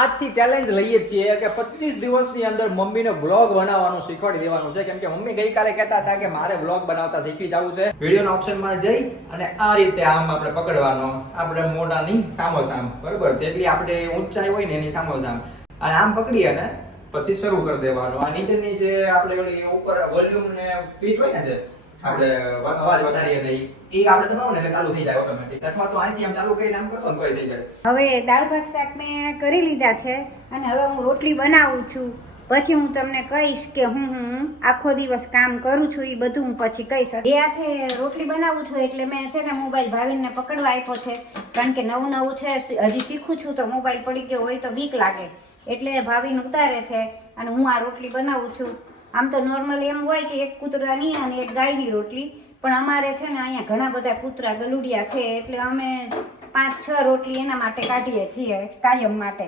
આજથી ચેલેન્જ લઈએ છીએ કે 25 દિવસની અંદર મમ્મીને વ્લોગ બનાવવાનું શીખવાડી દેવાનું છે, કેમ કે મમ્મી ગઈકાલે કહેતા હતા કે મારે વ્લોગ બનાવતા શીખવી જવું છે. વિડીયોના ઓપ્શનમાં જઈ અને આ રીતે આમ આપણે પકડવાનો, આપણે મોઢાની સામોસામ, બરોબર, જેટલી આપણે ઊંચાઈ હોય ને એની સામોસામ, અને આમ પકડી અને પછી શરૂ કરી દેવાનું. આ નીચેની જે આપણે ઓલી ઉપર વોલ્યુમ ને સ્વિચ હોય ને, જે આપણે અવાજ વધારીએ ને એ આપણે દબાવો ને એટલે ચાલુ થઈ જાય ઓટોમેટિક. અથવા તો અહીંથી આમ ચાલુ કરીને આમ કરશો ને કોઈ થઈ જાય. હવે દાળ ભાત શાક મેં કરી લીધા છે અને હવે હું રોટલી બનાવું છું. પછી હું તમને કહીશ કે હું આખો દિવસ કામ કરું છું, એ બધું હું પછી કહીશ. બે હાથે રોટલી બનાવું છું એટલે મેં છે ને મોબાઈલ ભાવિનને પકડવા આપ્યો છે, કારણ કે નવું નવું છે, હજી શીખું છું તો મોબાઈલ પડી ગયો હોય તો બીક લાગે, એટલે ભાવિન ઉતારે છે અને હું આ રોટલી બનાવું છું. આમ તો નોર્મલી એમ હોય કે એક કૂતરાની અને એક ગાયની રોટલી, પણ અમારે છે ને અહીંયા ઘણા બધા કૂતરા ગલુડિયા છે એટલે અમે 5-6 રોટલી એના માટે કાઢીએ છીએ કાયમ માટે.